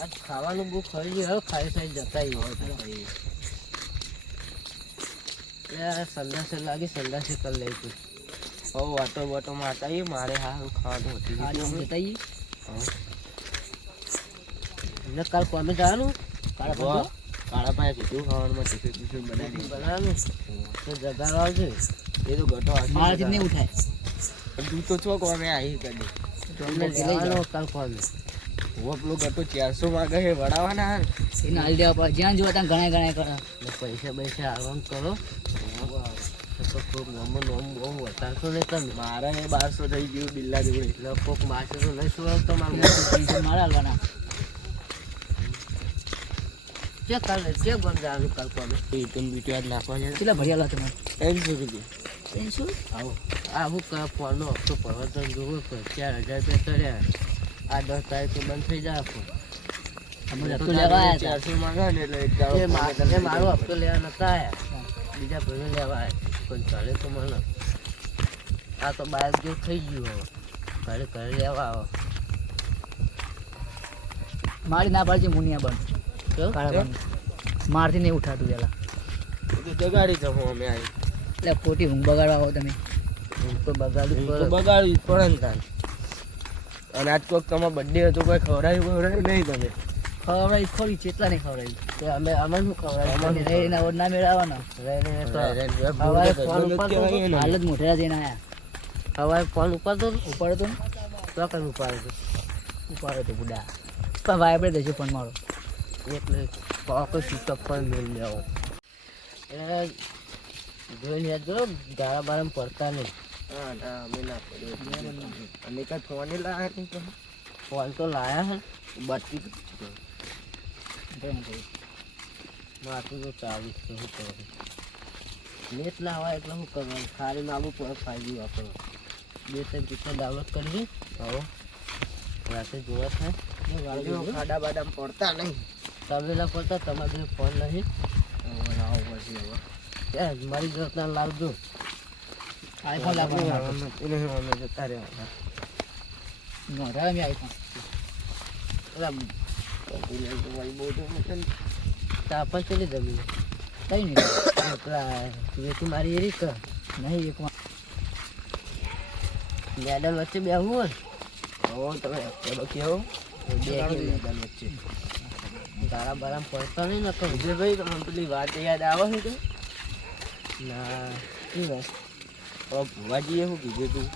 આજ ખાવાનું બહુ ખાઈ ગયું. ખાઈ ખાઈ જતા હોય સંડાસે લાગી સંડાસે કરી લઈ તું હવે વાટો વાટો મારતા મારે હા ખાવાનું હતું. જતા એટલે કાલ કોમે જવાનું? કાળા. કાળા પાસે કીધું ખાવાનું ટિફિન ટિફિન બનાવી બનાવવાનું? તો જગાર આવજો. એ તો ઘટો મારાથી જ નહીં ઉઠાય. તું તો છો કોમે આવી કરી તમને કાલ કોમે પેલો ગટો ચારસો માંગે છે વડાવાના હાલ. એને હાલી દેવા પડે. જ્યાં જોવા ત્યાં ગણાય ગણાય કરે. પૈસા પૈસા આરામ કરો. તો તમે મારે એ બારસો થઈ ગયું બિલ્લા જોડે એટલે કોક માસે તો નહીં સુવાવ તમારે પૈસા મારા હાલવાના. ચે કાલ ચે ગમ જવાનું કાલ કોમે ટીમ બીટું નાખવા છે. કેટલા ભર્યા તમે? ત્રણસો રૂપિયા. ત્રણસો? આવો. આ હું કા ફોનનો હપ્તો પ્રવર્તન જોવું જોવો ચાર હજાર રૂપિયા ચડ્યા આ દસ તારીખે બંધ થઈ જાય ફોન મારો હપ્તો લેવા નતા આયા. બીજા ભાઈને લેવા આયા. પણ ચાલે તો મને આ તો બાઇક જેવું થઈ ગયું હવે. ઘરે ઘરે લેવા આવો. મારી ના પાડજે મુનિયા બંધ મારથી નહીં ઉઠાતું પેલા. જગાડી જમો અમે આવી એટલે ખોટી ઊંઘ બગાડવા આવો તમે. હું તો બગાડું બગાડવી પડે ને તાન અને આજ કોઈક તમારો બર્થડે હતો કોઈ ખવડાવ્યું ખવડાવ્યું નહીં તમે. ખવડાવી ખોરી ચેટલા નહીં ખવડાવી? તો અમે અમે શું ખવડાવી? રે એના ઓર ના મેળવવાના રે તો તો ફોન ને. હાલ જ મોઢેરા જઈને આવ્યા હવે ફોન ઉપાડતો ઉપાડો તો? તો કઈ ઉપાડતો ઉપાડે તો બુડા. પણ આપણે દેજો ફોન મારો. એટલે પાકો સ્વિચ પણ મેળ લેવો. એ જોઈને યાદ કરો ગાળા બાળા પડતા નહીં. હા, ના, અમે ના પડ્યું. અમે કાંઈ ફોને લાયા નહીં તો. ફોન તો લાયા હે બાકી એમ કહ્યું. માથું તો ચાલુ છે શું કરવું નેટ ના હોય એટલે શું કરવાનું ખાલી નાવું પડે ફાઈવ વાપરવાનું બે ત્રણ પિક્ચર ડાઉનલોડ કરવી હવે રાતે જોવા થાય એ વાળો જો જોજો. ખાડા બાડા પડતા નહીં તમે ના પડતા તમારે જોડે ફોન નહીં હવે લાવો પછી હવે. ત્યાં મારી જોતના લાવજો આઈફોન લાવવાનો અમે એને અમે જતા રહ્યા મોઢા મેં આઈફોન એટલે કપિલ તો ભાઈ બહુ તો નથી ને. તાપા ચલી જમીન કઈ નહીં મારી એરી કર નહીં એક મેડમ વચ્ચે બેહવું હોય હવે તમે કેવો મેદાન વચ્ચે તારા બારામ પડતા નહીં નકર વિજયભાઈ તમને પેલી વાત યાદ આવે છે કે ના શું વાત ભુવાજીએ શું કીધું તું?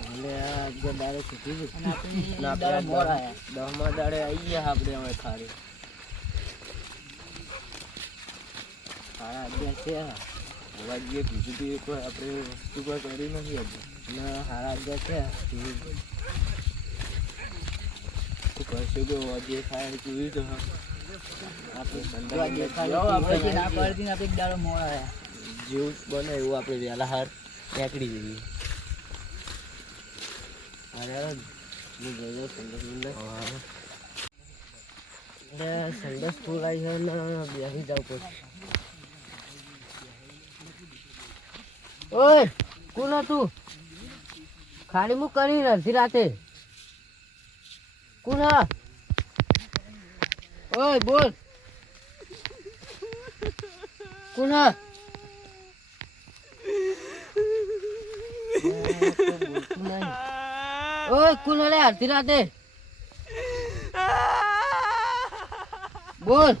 એટલે આ જે દાડે આયા. દસમા દાડે આવી ગયા આપણે હવે ખારી સારા અભ્યાસ છે ભુવાજીએ કીધું તું એક કોઈ આપણે વસ્તુ કોઈ કરી નથી હજી. અને સારા અભ્યાસ છે તું કરશું કે વાજીએ ખાય જોયું તો આપણે ના એક દાડો મોર જેવું બને એવું આપણે વહેલા હાર નીકળી જેવી. સંદેશ ફૂલ આવી છે ને બેસી જાવ પછી. ઓય કોણ હતું? ખાલી હું કરી નથી રાતે. કોણ ઓય બોલ. કોણ હા બોલતું નહીં ઓય કોણ હલે અડધી રાતે. બોલ.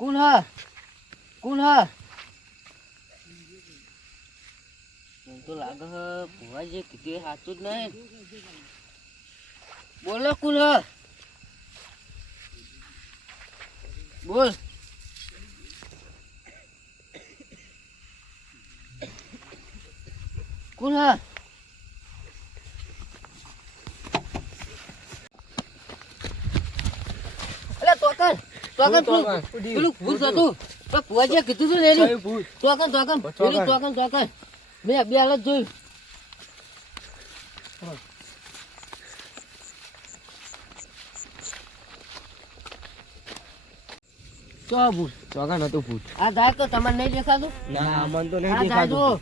કોણ હા કોણ હા. તો લાગે હ ભુવા જે કીધું સાચું જ નહીં. બોલો કોણ હા. બોલ. કોણ હા તોકન હું પેલું ભૂત હતું. તો ભુવાજીએ કીધું તું ને એનું. કયું ભૂત? તોકન તોકન તોકન. પેલું તોકન તોકન મેં બે હાલત જોયું ચો ભૂત. ચોકા નતું ભૂત. આ જાય તો તમને નહીં દેખાતું? ના મન તો નહીં દેખાતું.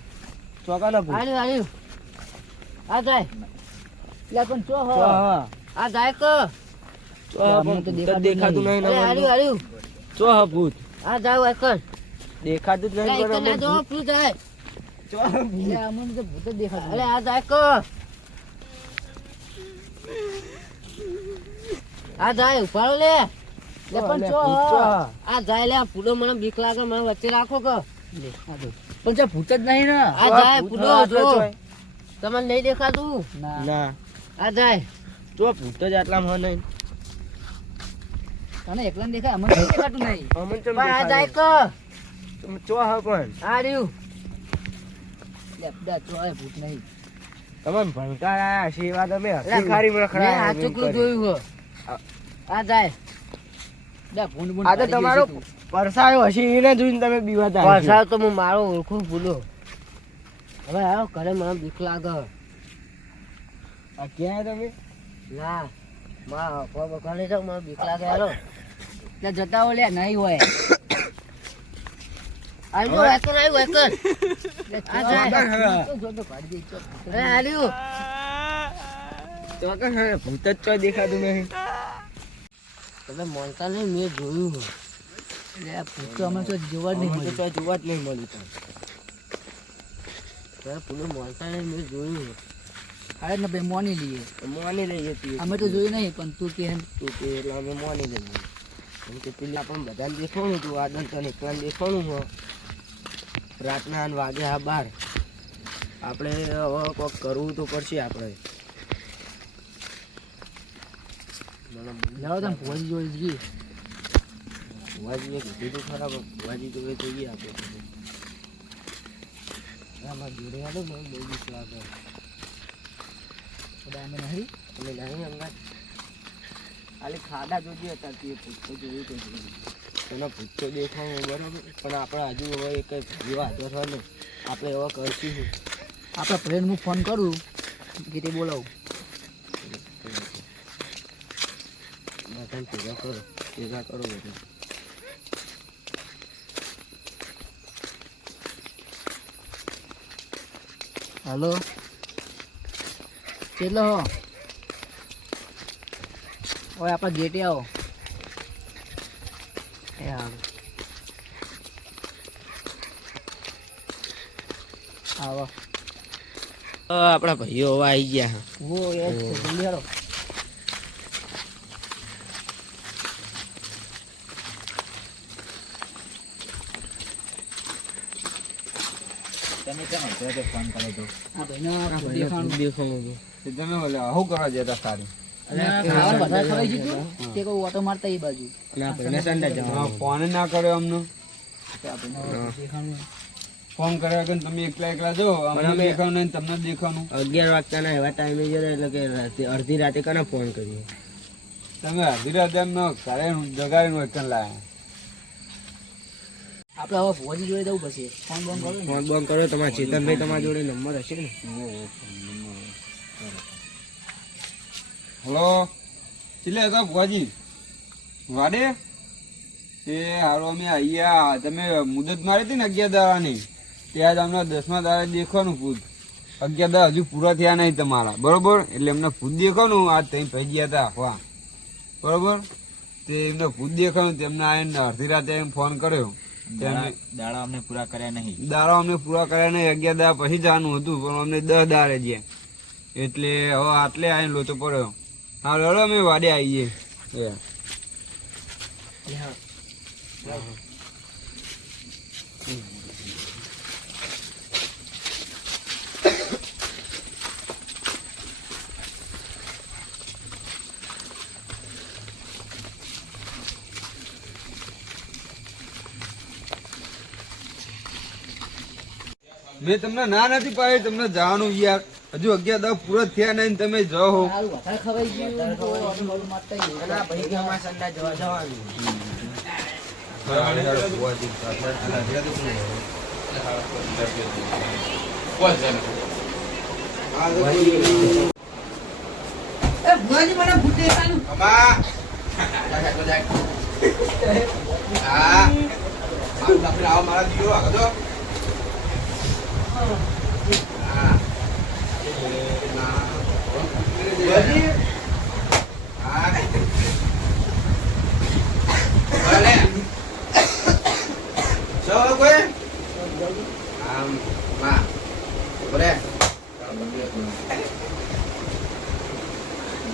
ચોકા ભૂત આલ્યું આલ્યું આ જાય. એટલે પણ ચો હો? આ જાય કો? દેખાતું નહીં. આલ્યું હાર્યું ચો હા ભૂત? આ જાવ હોય દેખાતું જ નહીં પણ અમે જો ભૂત- જાય. ચો ભૂત. અમને તો ભૂત દેખાતું અરે આ જાય કો? આ જાય ઉપાડો લે. લે પણ ચો. આ જાય લે ફૂલો મને બીક લાગે મને વચ્ચે રાખો કે. લે, આ. પણ ચા ભૂત જ નહીં ને. આ જાય ભૂત ફૂલો જો તમને નહીં દેખાતું? ના. ના. આ જાય. ચો ભૂત જ આટલામાં નહીં. તને એકલા દેખાય અમને નહીં દેખાતું નહીં. અમને ચમ આ જાય કો કે ચો હા પણ? આ રહ્યું લેપડા ચો ભૂત નહીં. તમને ભણકાર આયા છે તમે ખારી મને મેં ખરા આ ચૂકલું જોયું હો આ જાય. આ તો તમારો પરસાયો હશે એને જોઈને તમે બીવાતા. પાછા તો હું મારો ઓળખું ભૂલો. હવે આવો ઘરે મને બીક લાગે. આ ક્યાં તમે? ના માં ઘરે તો મને બીક લાગે. હાલો. તું. જતા હો લે નહીં હોય. આવ્યો વેકર આવ્યું વેકર લે, આ જાય. અરે તો કે ભૂત જ દેખાતું નહીં. તમે માનતા નહીં મેં જોયું એટલે આ ભૂત અમે તો જોવા જ નહીં તો મળ્યું. ચો જોવા જ નહીં મળ્યું તમે પેલું માનતા નહીં મેં જોયું હો. ને ભાઈ મોની લઈએ. મોની લઈએ છીએ અમે તો જોયું નહીં પણ તું કે તું કે એટલે અમે મોની લઈએ. કેમ કે પેલા પણ બધાને દેખાણું હતું આદન તને એકલાને દેખાણું હો રાતના વાગે આ બાર. આપણે હવે કોક કરવું તો પડશે આપણે. જાઓ તમે ભુવાજી જોઈ જઈએ ભુવાજીએ કીધું તો ખરા ભુવાજી તો જોઈએ આપે. આમાં જોડે આવે મને બહુ બીક લાગે અમે નહીં? અમે નહીં અંગાત ખાલી ખાડા જોઈએ હતા તે પૂછતો જોયું તો એનો પૂછતો દેખાવું બરાબર પણ આપણે હજુ હવે એક જેવા હાજર હોય ને આપણે એવા કરશું આપણે આપણા ફ્રેન્ડ હું ફોન કરું કે તે બોલાવું. બધાને ભેગા કરો ભેગા કરો બધા. હાલો? કેટલો હો? ઓય આપણા ગેટે આવો. એ આવો. આપણા ભાઈઓ હવે આવી ગયા ઓ જ છે, જલ્દી હાલો તમે કેમ અત્યારે તો ફોન કર્યો કે તમે એકલા એકલા જો દેખાવ નહીં તમને દેખાવાનું અગિયાર વાગતાના એવા ટાઈમે જરા એટલે કે અડધી રાતે કને ફોન કર્યો તમે અડધી રાતે અમને ઘરે જગાડીને વચન લાયા. આપણે હવે ભોજી જોઈએ જવું પછી ફોન બોન કરો ફોન બોન કરો, તમારા ચેતનભાઈ તમારા જોડે નંબર હશે ને હલો? ચીલે હતા ભુવાજી. વાડે? એ હારો અમે અહીંયા તમે મુદત મારી હતી ને અગિયાર દાડાની? ત્યાં જ અમને દસમા દાડા દેખવાનું ભૂત. અગિયાર દાડા હજુ પૂરા થયા નહીં તમારા. બરોબર? એટલે એમને ભૂત દેખાનું આ ત્યાં પહી ગયા હતા. હા બરોબર? તે એમને ભૂત દેખાવાનું તેમને આવીને અડધી રાતે એમ ફોન કર્યો. દાડા અમને પૂરા કર્યા નહીં. દાડા અમને પૂરા કર્યા નહીં. અગિયાર દાડા પછી જવાનું હતું પણ અમને દસ દાડે ગયા એટલે હવે આટલે આવીને લોચો પડ્યો. હા રડો અમે વાડે આવીએ. એ. મેં તમને ના નથી પાડી તમને જવાનું યાર. હજુ અગિયાર દસ પૂરા થયા નહીં તમે જાઓ. મારા દીવો ખવાઈ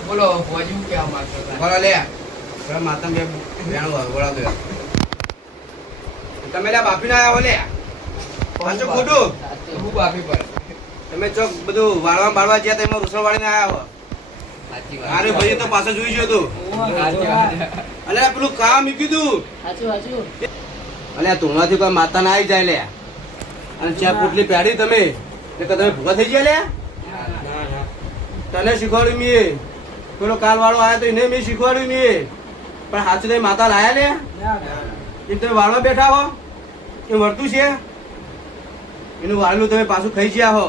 બોલો ભોજી હું કહેવા માંગતો? લે. માતા બે બેણું હવે ગયો. તમે લ્યા બાપીને આવ્યા હો, લે સાચું ખોટું હું આપી પડે તમે ચોક બધું વાળવા બાળવા જ્યાં તેમાં રૂસણ વાળીને આવ્યા હો. અરે ભાઈ તો પાછળ જોઈ ગયો તું. અલે પેલું કામ મૂક્યું તું સાચું સાચું. અલે આ તુણાથી કોઈ માતા ના આવી જાય લે. અને ચા પોટલી પહેરી તમે એટલે કે તમે ભૂખા થઈ ગયા લે. તને શીખવાડ્યું મેં પેલો કાલ વાળો આવ્યો તો એને મેં શીખવાડ્યું નહીં પણ સાચું તમે માતા લાયા લે. એમ તમે વાળવા બેઠા હો. એ વર્તું છે. એનું વાળેલું તમે પાછું ખાઈ ગયા હો.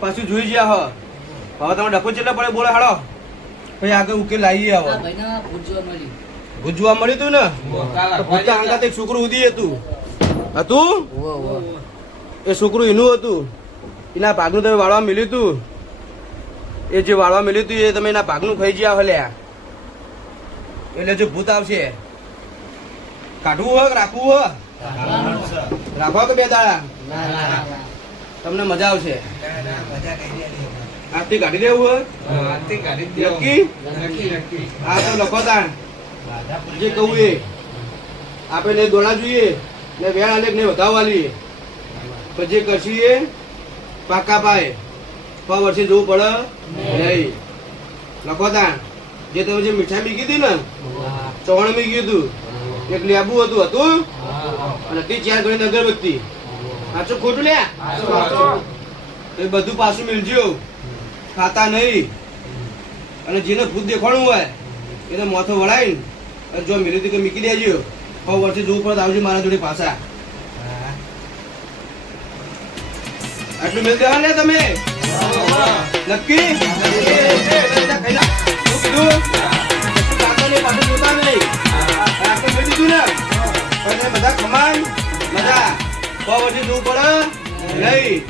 પાછું જોઈ ગયા હો. હવે તમે ડખો ચેટલા પડે બોલે હાડો પછી આગળ ઉકેલ લાવી આવો ગુજવા મળ્યું તું ને? પોતા આંગાત એક છોકરું ઉદી હતું. હતું એ છોકરું એનું હતું. એના ભાગનું તમે વાળવા મળ્યું હતું એ જે વાળવા મળ્યું હતું એ તમે એના ભાગનું ખાઈ ગયા હલ્યા એટલે જો ભૂત આવશે. કાઢવું હોય કે રાખવું હોય રાખવા કે બે દાડા. તમને મજા આવશે. આજથી કાઢી દેવું નક્કી? હા તો લખો તાણ. જે કહું એ. આપણે દોડા જોઈએ ને વેણ આલેખ ને વધાવવા લઈએ પછી કરશું એ પાકા પાય. છ વર્ષે જોવું પડે? નહીં. લખો તાણ. જે તમે જે મીઠાઈ મીકી હતી ને ચવણ મીક્યું હતું એક લેબુ હતું હતું? અને તે ચાર ગણી અગરબત્તી. સાચું ખોટું લે એ બધું પાછું મિલજો. ખાતા નહીં. અને જેને ભૂત દેખાણું હોય એને મોથો વળાવીને અને જો મિલી કે મૂકી દેજો છ વર્ષે જોવું પડે આવજો મારા જોડે પાછા. આટલું મિલ દેવા ને તમે? નક્કી? કીધું? પાછું જોતા નહીં. બધા કમાન મજા બહુ જોવું પડે નહીં.